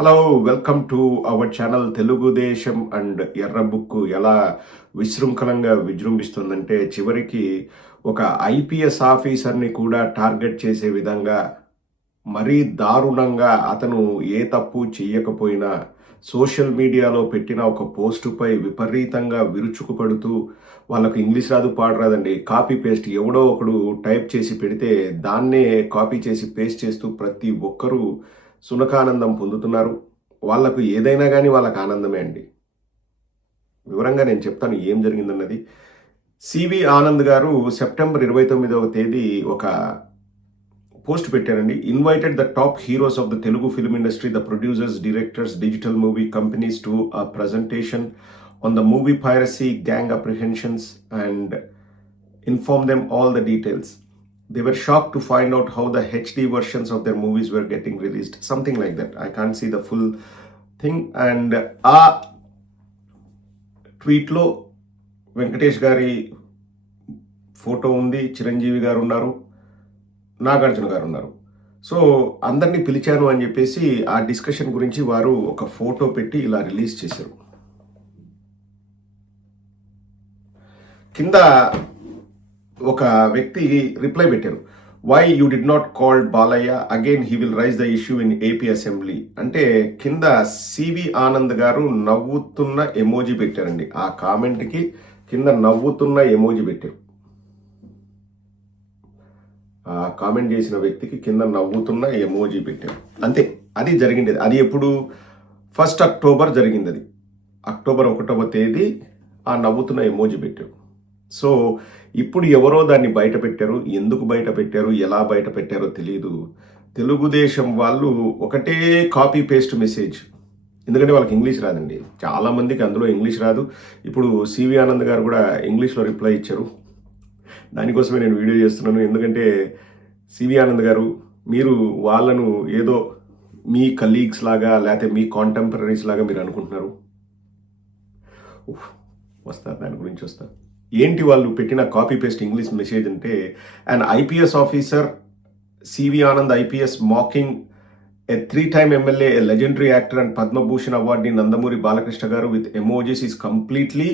Hello welcome to our channel Telugudesam and ఎర్ర book ఎలా విశృంఖలంగా విజృంభిస్తుందంటే చివరికి ఒక ఐపీఎస్ ఆఫీసర్ని కూడా టార్గెట్ చేసే విధంగా మరీ దారుణంగా అతను ఏ తప్పు చేయకపోయినా సోషల్ మీడియాలో పెట్టిన ఒక పోస్టుపై విపరీతంగా విరుచుకుపడుతూ వాళ్ళకు ఇంగ్లీష్ రాదు పాడు రాదండి. కాపీ పేస్ట్ ఎవడో ఒకడు టైప్ చేసి పెడితే దాన్నే కాపీ చేసి పేస్ట్ చేస్తూ ప్రతి ఒక్కరూ సునకానందం పొందుతున్నారు. వాళ్ళకు ఏదైనా కానీ వాళ్ళకు ఆనందమే అండి. వివరంగా నేను చెప్తాను ఏం జరిగిందన్నది. సివి ఆనంద్ గారు సెప్టెంబర్ ఇరవై తొమ్మిదవ తేదీ ఒక పోస్ట్ పెట్టారండి. Invited the top heroes of the Telugu film industry the producers directors digital movie companies to a presentation on the movie piracy gang apprehensions and inform them all the details They were shocked to find out how the HD versions of their movies were getting released. Something like that. I can't see the full thing. And ఆ ట్వీట్లో వెంకటేష్ గారి photo ఉంది చిరంజీవి గారు ఉన్నారు నాగార్జున గారు ఉన్నారు so అందరినీ పిలిచాను అని చెప్పేసి ఆ డిస్కషన్ గురించి వారు ఒక ఫోటో పెట్టి ఇలా రిలీజ్ చేశారు కింద ఒక వ్యక్తి రిప్లై పెట్టారు. Why you did not called Balayya? Again he will raise the issue in A P assembly అంటే కింద సివి ఆనంద్ గారు నవ్వుతున్న ఎమోజీ పెట్టారండి. ఆ కామెంట్కి కింద నవ్వుతున్న ఎమోజీ పెట్టారు. ఆ కామెంట్ చేసిన వ్యక్తికి కింద నవ్వుతున్న ఎమోజీ పెట్టారు. అంతే అది జరిగింది. అది ఎప్పుడు? ఫస్ట్ అక్టోబర్ జరిగింది అది. అక్టోబర్ ఒకటవ తేదీ ఆ నవ్వుతున్న ఎమోజీ పెట్టారు. సో ఇప్పుడు ఎవరో దాన్ని బయట పెట్టారు ఎందుకు బయట పెట్టారు ఎలా బయట పెట్టారో తెలియదు తెలుగుదేశం వాళ్ళు ఒకటే కాపీ పేస్ట్ మెసేజ్ ఎందుకంటే వాళ్ళకి ఇంగ్లీష్ రాదండి. చాలామందికి అందులో ఇంగ్లీష్ రాదు. ఇప్పుడు సివి ఆనంద్ గారు కూడా ఇంగ్లీష్లో రిప్లై ఇచ్చారు. దానికోసమే నేను వీడియో చేస్తున్నాను. ఎందుకంటే సివి ఆనంద్ గారు మీరు వాళ్ళను ఏదో మీ కలీగ్స్ లాగా లేకపోతే మీ కాంటెంపరీస్ లాగా మీరు అనుకుంటున్నారు. వస్తారు దాని గురించి వస్తారు ఏంటి వాళ్ళు పెట్టిన కాపీ పేస్ట్ ఇంగ్లీష్ మెసేజ్ అంటే and IPS officer C V Anand IPS mocking a three time MLA a legendary actor and Padma Bhushan awardee Nandamuri Balakrishna garu with emojis is completely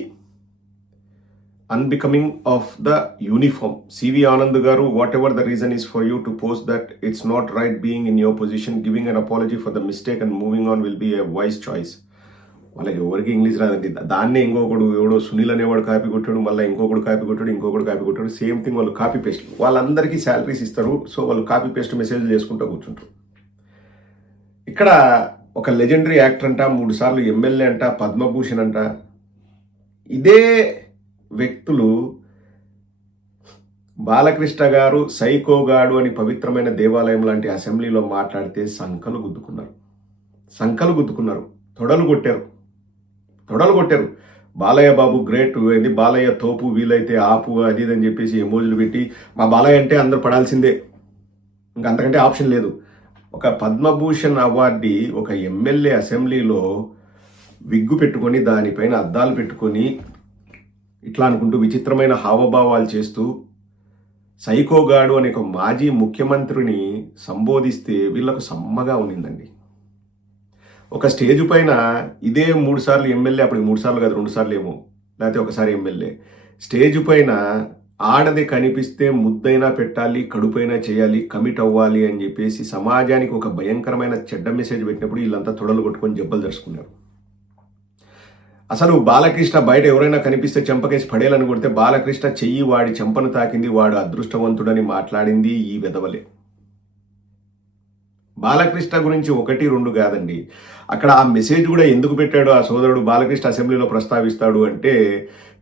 unbecoming of the uniform C V Anand garu whatever the reason is for you to post that it's not right being in your position giving an apology for the mistake and moving on will be a wise choice వాళ్ళకి ఎవరికి English రాదండి. దాన్నే ఇంకొకడు ఎవడో సునీల్ అనేవాడు copy కొట్టాడు మళ్ళీ ఇంకొకడు కాపీ కొట్టాడు ఇంకొకడు కాపీ కొట్టాడు సేమ్ థింగ్ వాళ్ళు కాపీ పేస్ట్. వాళ్ళందరికీ శాలరీస్ ఇస్తారు సో వాళ్ళు కాపీ పేస్ట్ మెసేజ్ చేసుకుంటూ కూర్చుంటారు. ఇక్కడ ఒక లెజెండరీ యాక్టర్ అంట మూడు సార్లు ఎమ్మెల్యే అంట పద్మభూషణ్ అంట. ఇదే వ్యక్తులు బాలకృష్ణ గారు సైకోగాడు అని పవిత్రమైన దేవాలయం లాంటి అసెంబ్లీలో మాట్లాడితే సంకలు గుద్దుకున్నారు. సంకలు గుద్దుకున్నారు. తొడలు కొట్టారు. తొడలు కొట్టారు బాలయ్య బాబు గ్రేట్ ఏంది? బాలయ్య తోపు వీలైతే ఆపు అది ఇది అని చెప్పేసి ఎమోజులు పెట్టి మా బాలయ్య అంటే అందరూ పడాల్సిందే. ఇంకా అంతకంటే ఆప్షన్ లేదు. ఒక పద్మభూషణ్ అవార్డు ఒక ఎమ్మెల్యే అసెంబ్లీలో విగ్గు పెట్టుకొని దానిపైన అద్దాలు పెట్టుకొని ఇట్లా అనుకుంటూ విచిత్రమైన హావభావాలు చేస్తూ సైకోగాడు అనే ఒక మాజీ ముఖ్యమంత్రిని సంబోధిస్తే వీళ్ళకు సమ్మగా ఉన్నిందండి. ఒక స్టేజ్ పైన ఇదే మూడు సార్లు ఎమ్మెల్యే అప్పుడు మూడు సార్లు కాదు రెండు సార్లు ఏమో. లేకపోతే ఒకసారి ఎమ్మెల్యే. స్టేజ్ పైన ఆడది కనిపిస్తే ముద్దైనా పెట్టాలి కడుపైనా చేయాలి కమిట్ అవ్వాలి అని చెప్పేసి సమాజానికి ఒక భయంకరమైన చెడ్డ మెసేజ్ పెట్టినప్పుడు వీళ్ళంతా తొడలు కొట్టుకొని జబ్బలు తెరుచుకున్నారు అసలు బాలకృష్ణ బయట ఎవరైనా కనిపిస్తే చెంపకేసి పడేయాలని కొడితే బాలకృష్ణ చెయ్యి వాడి చెంపను తాకింది వాడు అదృష్టవంతుడని మాట్లాడింది ఈ విధవలే బాలకృష్ణ గురించి ఒకటి రెండు కాదండి. అక్కడ ఆ మెసేజ్ కూడా ఎందుకు పెట్టాడు ఆ సోదరుడు బాలకృష్ణ అసెంబ్లీలో ప్రస్తావిస్తాడు అంటే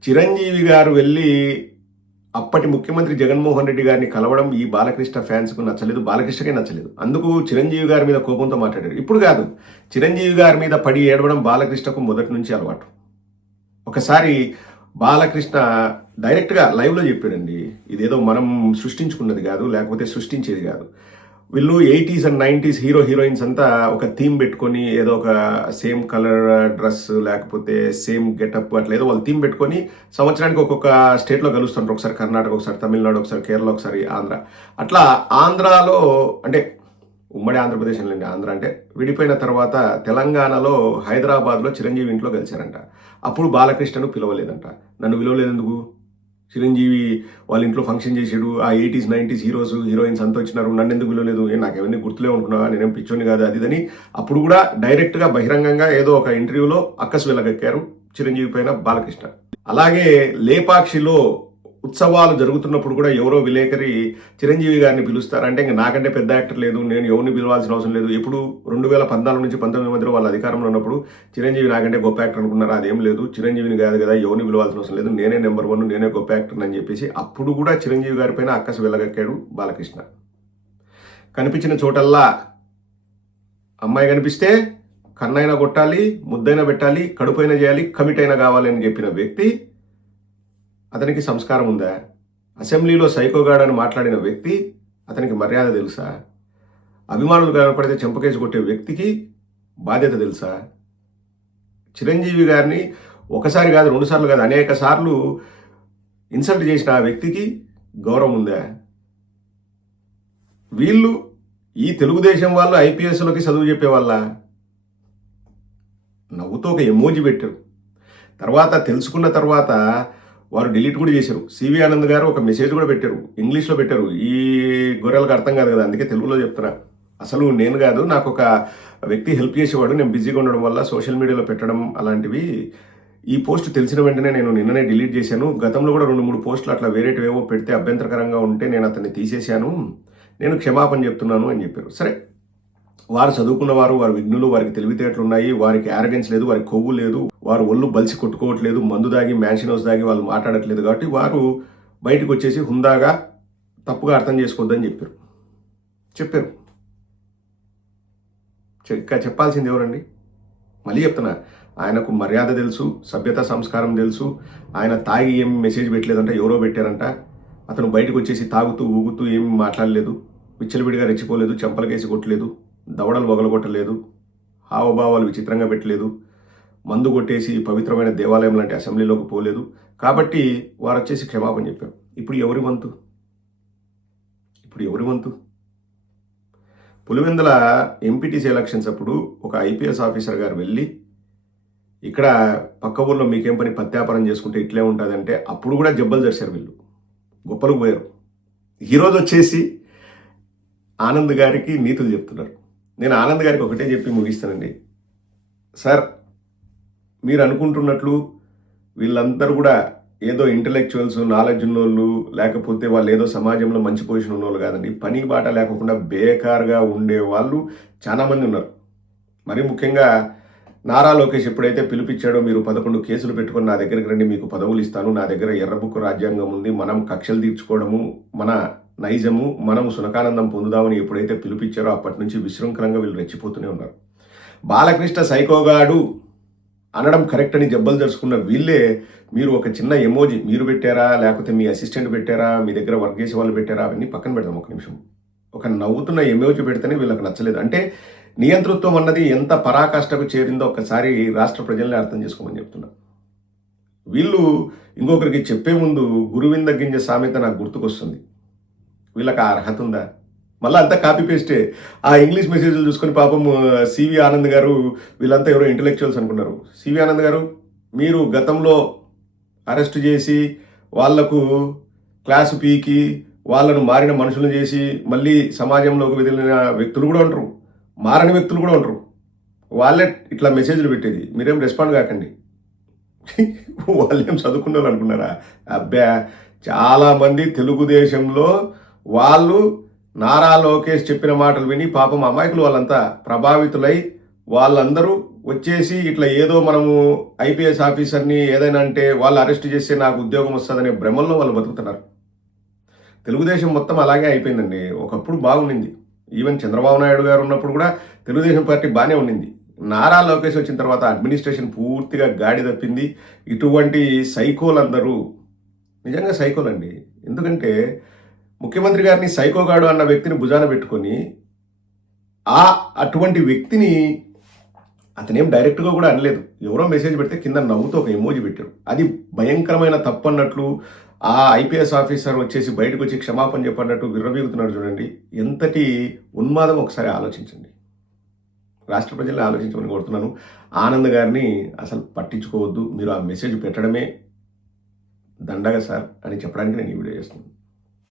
చిరంజీవి గారు వెళ్ళి అప్పటి ముఖ్యమంత్రి జగన్మోహన్ రెడ్డి గారిని కలవడం ఈ బాలకృష్ణ ఫ్యాన్స్కు నచ్చలేదు బాలకృష్ణకే నచ్చలేదు. అందుకు చిరంజీవి గారి మీద కోపంతో మాట్లాడారు. ఇప్పుడు కాదు చిరంజీవి గారి మీద పడి ఏడవడం బాలకృష్ణకు మొదటి నుంచి అలవాటు. ఒకసారి బాలకృష్ణ డైరెక్ట్గా లైవ్లో చెప్పాడండి ఇదేదో మనం సృష్టించుకున్నది కాదు లేకపోతే సృష్టించేది కాదు. వీళ్ళు eighties and nineties hero heroines అంతా ఒక థీమ్ పెట్టుకొని ఏదో ఒక సేమ్ కలర్ డ్రెస్ లేకపోతే సేమ్ గెటప్ అట్లా ఏదో వాళ్ళు థీమ్ పెట్టుకొని సంవత్సరానికి ఒక్కొక్క స్టేట్లో కలుస్తుంటారు. ఒకసారి కర్ణాటక ఒకసారి తమిళనాడు ఒకసారి కేరళ ఒకసారి ఆంధ్ర. అట్లా ఆంధ్రాలో అంటే ఉమ్మడి ఆంధ్రప్రదేశ్ అండి ఆంధ్ర అంటే విడిపోయిన తర్వాత తెలంగాణలో హైదరాబాద్లో చిరంజీవి ఇంట్లో కలిశారంట. అప్పుడు బాలకృష్ణను పిలవలేదంట. నన్ను పిలవలేదు ఎందుకు చిరంజీవి వాళ్ళ ఇంట్లో ఫంక్షన్ చేసాడు. ఆ ఎయిటీస్ నైంటీస్ హీరోస్ హీరోయిన్స్ అంతా వచ్చినారు. నన్ను ఎందుకు పిలవలేదు? నాకు ఎవరిని గుర్తులే అనుకున్నా నేనేం పిచ్చోని కాదు అది అని అప్పుడు కూడా డైరెక్ట్గా బహిరంగంగా ఏదో ఒక ఇంటర్వ్యూలో అక్కసు వెళ్ళగక్కారు చిరంజీవి పైన బాలకృష్ణ. అలాగే లేపాక్షిలో ఉత్సవాలు జరుగుతున్నప్పుడు కూడా ఎవరో విలేకరి చిరంజీవి గారిని పిలుస్తారంటే ఇంకా నాకంటే పెద్ద యాక్టర్ లేదు నేను ఎవరిని పిలవాల్సిన అవసరం లేదు. ఎప్పుడు రెండు వేల పద్నాలుగు నుంచి పంతొమ్మిది మధ్యలో వాళ్ళ అధికారంలో ఉన్నప్పుడు చిరంజీవి నాకంటే గొప్ప యాక్టర్ అనుకున్నారు? అదేం లేదు. చిరంజీవిని కాదు కదా ఎవరిని పిలవాల్సిన అవసరం లేదు. నేనే నెంబర్ వన్ నేనే గొప్ప యాక్టర్ అని చెప్పేసి అప్పుడు కూడా చిరంజీవి గారిపైన అక్కసు వెళ్ళగక్కాడు బాలకృష్ణ. కనిపించిన చోటల్లా అమ్మాయి కనిపిస్తే కన్నైనా కొట్టాలి ముద్దైనా పెట్టాలి కడుపైనా చేయాలి కమిట్ అయినా కావాలి అని చెప్పిన వ్యక్తి అతనికి సంస్కారం ఉందా? అసెంబ్లీలో సైకోగాడని మాట్లాడిన వ్యక్తి అతనికి మర్యాద తెలుసా? అభిమానులు కనపడితే చెంపకేసి కొట్టే వ్యక్తికి బాధ్యత తెలుసా? చిరంజీవి గారిని ఒకసారి కాదు రెండుసార్లు కాదు అనేక సార్లు ఇన్సల్ట్ చేసిన ఆ వ్యక్తికి గౌరవం ఉందా? వీళ్ళు ఈ తెలుగుదేశం వాళ్ళు ఐపీఎస్లోకి చదువు చెప్పే వాళ్ళ? నవ్వుతో ఒక ఎమోజీ పెట్టారు. తర్వాత తెలుసుకున్న తర్వాత వారు డిలీట్ కూడా చేశారు. సివి ఆనంద్ గారు ఒక మెసేజ్ కూడా పెట్టారు. ఇంగ్లీష్లో పెట్టారు. ఈ గొర్రెలకు అర్థం కాదు కదా అందుకే తెలుగులో చెప్తున్నా. అసలు నేను కాదు నాకు ఒక వ్యక్తి హెల్ప్ చేసేవాడు. నేను బిజీగా ఉండడం వల్ల సోషల్ మీడియాలో పెట్టడం అలాంటివి. ఈ పోస్ట్ తెలిసిన వెంటనే నేను నిన్ననే డిలీట్ చేశాను. గతంలో కూడా రెండు మూడు పోస్టులు అట్లా వేరేటివేవో పెడితే అభ్యంతరకరంగా ఉంటే నేను అతన్ని తీసేశాను. నేను క్షమాపణ చెప్తున్నాను అని చెప్పారు. సరే. వారు చదువుకున్నవారు వారు విఘ్నులు వారికి తెలివితేటలు ఉన్నాయి వారికి యారగెన్స్ లేదు వారికి కొవ్వు లేదు వారు ఒళ్ళు బలిసి కొట్టుకోవట్లేదు మందు దాగి మ్యాన్షన్ హౌస్ దాగి వాళ్ళు మాట్లాడట్లేదు కాబట్టి వారు బయటకు వచ్చేసి హుందాగా తప్పుగా అర్థం చేసుకోవద్దని చెప్పారు. చెప్పారు. ఇంకా చెప్పాల్సింది ఎవరండి? మళ్ళీ చెప్తున్నా ఆయనకు మర్యాద తెలుసు సభ్యత సంస్కారం తెలుసు ఆయన తాగి ఏం మెసేజ్ పెట్టలేదంట ఎవరో పెట్టారంట అతను బయటకు వచ్చేసి తాగుతూ ఊగుతూ ఏం మాట్లాడలేదు విచ్చలవిడిగా రెచ్చిపోలేదు చెంపలకేసి కొట్టలేదు దవడలు వగలగొట్టలేదు హావభావాలు విచిత్రంగా పెట్టలేదు మందు కొట్టేసి పవిత్రమైన దేవాలయం లాంటి అసెంబ్లీలోకి పోలేదు. కాబట్టి వారు వచ్చేసి క్షమాపణ చెప్పారు ఇప్పుడు ఎవరి వంతు ఇప్పుడు ఎవరి వంతు పులివెందుల ఎంపీటీసీ ఎలక్షన్స్ అప్పుడు ఒక ఐపీఎస్ ఆఫీసర్ గారు వెళ్ళి ఇక్కడ పక్క ఊళ్ళో మీకేం పని పత్యాపారం చేసుకుంటే ఇట్లే ఉంటుందంటే అప్పుడు కూడా జబ్బలు తెరిచారు వీళ్ళు. గొప్పలకు పోయారు. ఈరోజు వచ్చేసి ఆనంద్ గారికి నీతులు చెప్తున్నారు. నేను ఆనంద్ గారికి ఒకటే చెప్పి ముగిస్తానండి. సార్ మీరు అనుకుంటున్నట్లు వీళ్ళందరూ కూడా ఏదో ఇంటలెక్చువల్స్ నాలెడ్జ్ ఉన్నోళ్ళు లేకపోతే వాళ్ళు ఏదో సమాజంలో మంచి పొజిషన్ ఉన్నోళ్ళు కాదండి. పని బాట లేకుండా బేకార్గా ఉండే వాళ్ళు చాలామంది ఉన్నారు. మరి ముఖ్యంగా నారా లోకేష్ ఎప్పుడైతే పిలిపించాడో మీరు పదకొండు కేసులు పెట్టుకొని నా దగ్గరికి రండి మీకు పదవులు ఇస్తాను నా దగ్గర ఎర్రబుక్కు రాజ్యాంగం ఉంది మనం కక్షలు తీర్చుకోవడము మన నైజము మనము సునకానందం పొందుదామని ఎప్పుడైతే పిలిపించారో అప్పటి నుంచి విశృంఖలంగా వీళ్ళు రెచ్చిపోతూనే ఉన్నారు. బాలకృష్ణ సైకోగాడు అనడం కరెక్ట్ అని జబ్బలు తెలుసుకున్న వీళ్ళే మీరు ఒక చిన్న ఎమోజీ మీరు పెట్టారా లేకపోతే మీ అసిస్టెంట్ పెట్టారా మీ దగ్గర వర్క్ చేసే వాళ్ళు పెట్టారా అవన్నీ పక్కన పెడదాం ఒక నిమిషం. ఒక నవ్వుతున్న ఎమోజీ పెడితేనే వీళ్ళకి నచ్చలేదు. అంటే నియంతృత్వం అన్నది ఎంత పరాకాష్ఠకు చేరిందో ఒకసారి రాష్ట్ర ప్రజల్ని అర్థం చేసుకోమని చెప్తున్నా. వీళ్ళు ఇంకొకరికి చెప్పే ముందు గురువింద గింజ సామెత నాకు గుర్తుకొస్తుంది. వీళ్ళకి ఆ అర్హత ఉందా? మళ్ళీ అంతా కాపీ పేస్టే ఆ ఇంగ్లీష్ మెసేజ్లు చూసుకుని పాపం సివి ఆనంద్ గారు వీళ్ళంతా ఎవరో ఇంటలెక్చువల్స్ అనుకున్నారు. సివి ఆనంద్ గారు మీరు గతంలో అరెస్ట్ చేసి వాళ్ళకు క్లాసు పీకి వాళ్ళను మారిన మనుషులను చేసి మళ్ళీ సమాజంలోకి వదిలిన వ్యక్తులు కూడా ఉంటారు మారని వ్యక్తులు కూడా ఉంటారు వాళ్ళే ఇట్లా మెసేజ్లు పెట్టేది. మీరేం రెస్పాండ్ కాకండి. వాళ్ళు ఏం అనుకున్నారా? అబ్బా చాలామంది తెలుగుదేశంలో వాళ్ళు నారా లోకేష్ చెప్పిన మాటలు విని పాపం అమాయకులు వాళ్ళంతా ప్రభావితులై వాళ్ళందరూ వచ్చేసి ఇట్లా ఏదో మనము ఐపీఎస్ ఆఫీసర్ని ఏదైనా అంటే వాళ్ళు అరెస్ట్ చేస్తే నాకు ఉద్యోగం వస్తుందనే భ్రమల్లో వాళ్ళు బతుకుతున్నారు. తెలుగుదేశం మొత్తం అలాగే అయిపోయిందండి. ఒకప్పుడు బాగుండింది. ఈవెన్ చంద్రబాబు నాయుడు గారు ఉన్నప్పుడు కూడా తెలుగుదేశం పార్టీ బాగానే ఉండింది. నారా లోకేష్ వచ్చిన తర్వాత అడ్మినిస్ట్రేషన్ పూర్తిగా గాడి తప్పింది. ఇటువంటి సైకోలందరూ నిజంగా సైకోలండి. ఎందుకంటే ముఖ్యమంత్రి గారిని సైకోగాడు అన్న వ్యక్తిని భుజాన పెట్టుకొని ఆ అటువంటి వ్యక్తిని అతనేం డైరెక్ట్గా కూడా అనలేదు. ఎవరో మెసేజ్ పెడితే కింద నవ్వుతూ ఒక ఎమోజీ పెట్టాడు అది భయంకరమైన తప్పు అన్నట్లు ఆ ఐపీఎస్ ఆఫీసర్ వచ్చేసి బయటకు వచ్చి క్షమాపణ చెప్పన్నట్టు విర్రవీగుతున్నాడు చూడండి. ఎంతటి ఉన్మాదం ఒకసారి ఆలోచించండి. రాష్ట్ర ప్రజల్ని ఆలోచించమని కోరుతున్నాను. ఆనంద్ గారిని అసలు పట్టించుకోవద్దు. మీరు ఆ మెసేజ్ పెట్టడమే దండగా సార్ అని చెప్పడానికి నేను ఈ వీడియో చేస్తున్నాను.